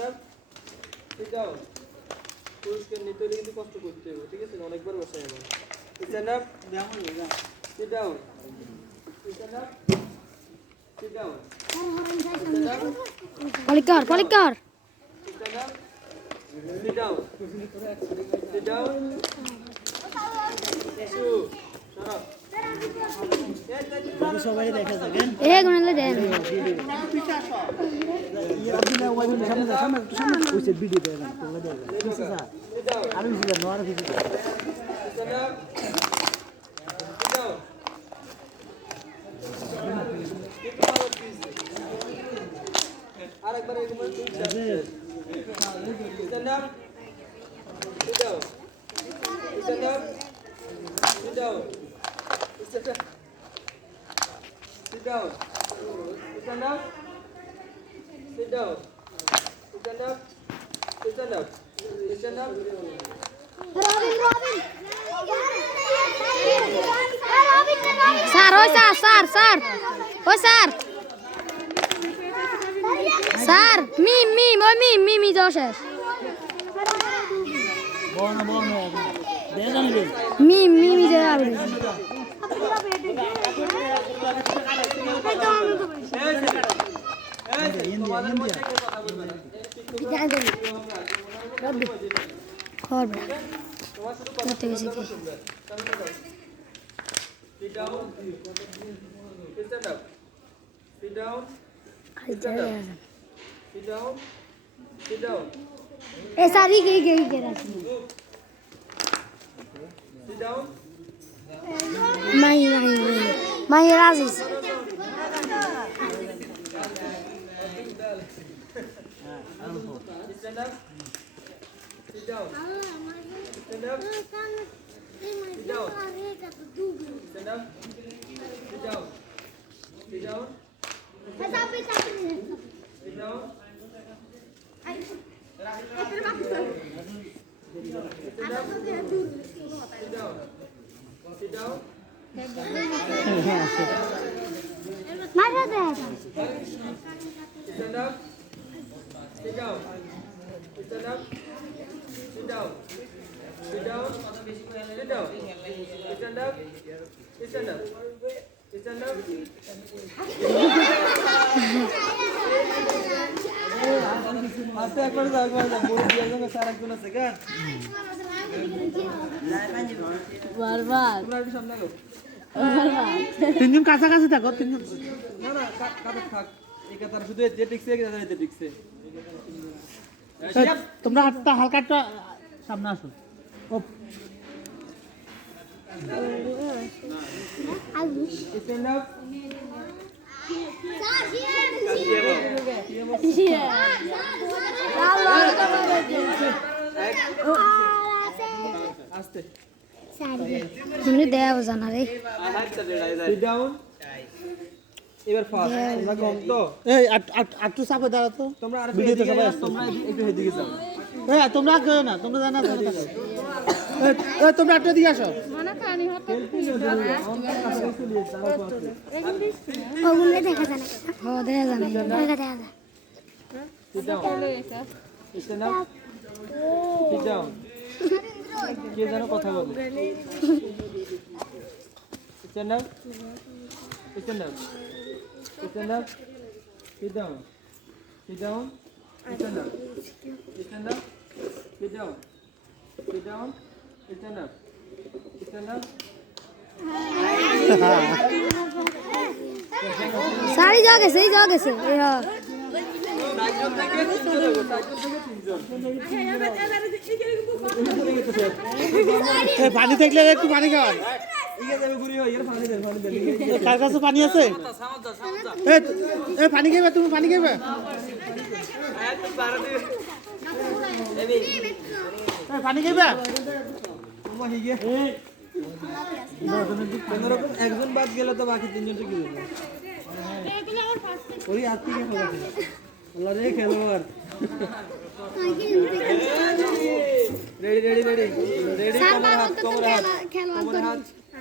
Up sit down পুরুষকে নিতে হলে কিন্তু কষ্ট করতে হবে ঠিক আছে অনেকবার বসাই আমার। পলিকার পলিকার Sit down. Sit down. Up. সবাই দেখা এ গুণলে দেন। সামনে সামনে সামনে ওইসে ভিডিও দেবেন তোমরা দেখবেন বুঝছ স্যার Sit down. আমি বুঝলাম না আর কিছু Stand up. Sit down. আরেকবার. Sit down. Sit down. Stand up. Sit down. Stand up. Sit down. Stand up. Stand up. Stand up. Sir ওই স্যার স্যার স্যার ওই স্যার স্যার মিম মিম ওই মিম মিমি যাও শেষ বল না বল না দেখা জানবে মিম মিমি যাও তোমাদের মধ্যে কেউ কথা বলবে না। খবর করতে গেছি কি. আচ্ছা Sit down. Stand up. Sit down. Stand up. Sit down. Stand up. Sit down. Sit down. Sit down. Sit down. Sit down. Mother, Stand up. Sit down. Stand up. Sit down. Sit down. Sit down. Stand up. Stand up. Stand up. আস্তে একবার যাও একবার যাও বড় দিয়ে যাবে sir একজন আছে কেন বারবার তোমরা একটু সামনে গো তিনজন কাছাকাছি থাকো তিনজন না না কা- কাদের থাক শুধু এতে টিকছে কি কাতার এতে টিকছে। এই, তোমরা হাতটা হালকা একটা সামনে আসো। ও স্ট্যান্ড আপ আস্তে তুমি দেয়া জানা রে। সিট ডাউন এবার ফার্স্ট তোমরা কম তো? এই আট- আট- আটটু চাপে দাঁড়াও তো। তোমরা আর ভিডিওতে সবাই তোমরা একটু এদিকে যাও। এই তোমরা কেউ না তোমরা জানা এই, এই, তোমরা একটা দিকে আসো। ওগুলো দেখা জানা দেখা জানা দেখা দেখা আপ সিট ডাউন কে যেন কথা বলে? Stand up stand up sit down sit down stand up stand up sit down sit down stand up stand up সারি যাও গেছে এই যাও গেছে এই হ সাইকেল থেকে তিনজন। হবে সাইকেল থেকে তিনজন। এই পানি থাকলে একটু পানি খাওয়ান। ইয়ে হয় কার কাছে পানি আছে পানি খাইবে তুমি পানি খাইবে পানি খাইবে একজন বাদ গেলে তো বাকি তিনজন কি ওই আর থেকে খেলা রে খেলোয়াড় রেডি রেডি রেডি রেডি কোমর হাত কোমর হাত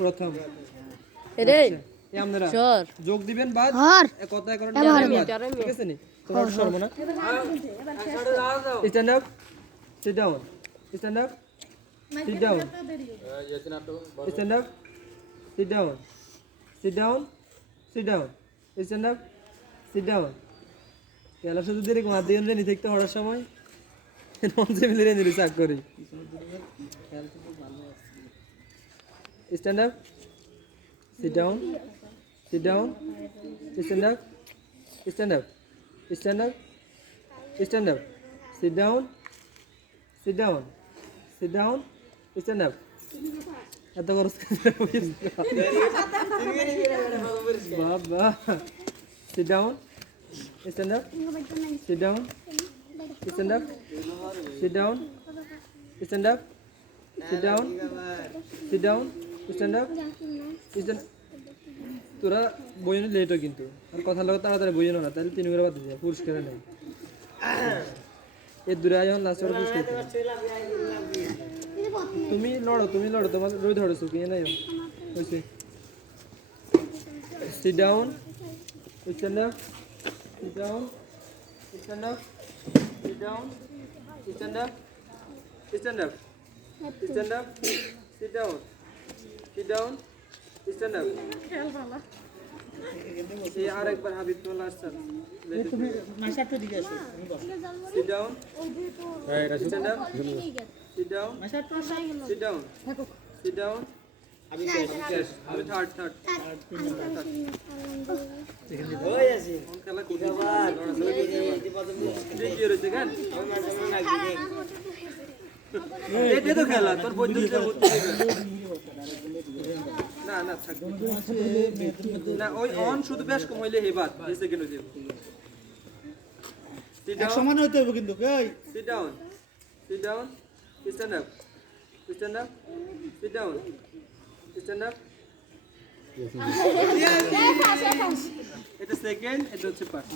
প্রথম। রে আপনারা যোগ দিবেন বাদ? হর এ কথায় করেন ঠিক আছে নি? তোমার সর্ব না stand up sit down stand up sit down stand up sit down sit down sit down stand up sit down খেলা শুধু দেরি ঘুমা দিয়ে থাকতে পড়ার সময়। রেনি চাক করি। stand up sit down sit down stand up stand up stand up stand up sit down sit down sit down stand up এত খরচ বাবা sit down stand up sit down stand up sit down stand up sit down sit down stand up stand তোরা বইনো লেটও কিন্তু আর কথা লোক তাড়াতাড়ি বইনো না তাহলে তিন করে বাদ দিয়ে পুরস্কার নেই এর দূরে আয় লাস্ট ওর পুরস্কার দিতে। তুমি লড়ো তুমি লড়ো তোমার রোদ ধরো সুখী নাই হয়েছে sit down stand up sit down stand up sit down stand up stand up stand up sit down sit down stand up এই আরেকবার হাবিব তোলা আসছেন তুমি মাসারটা দিকে আসো আমি বস sit down stand up sit down মাসারটা sit down sit down আমি আমি থার্ড থার্ড খেলা কেন এটাই তো খেলা তোর বৈদ্যুতিক না না থাকবে না ওই অন শুধু বেশ কম হইলে হেবাত সেকেন্ড হইতে সিট এক ডাউন সমান হইতে হবে কিন্তু এই Sit down. Sit down. Stand up. Stand up. Sit down. Stand up. এটা সেকেন্ড এটা হচ্ছে পার্ট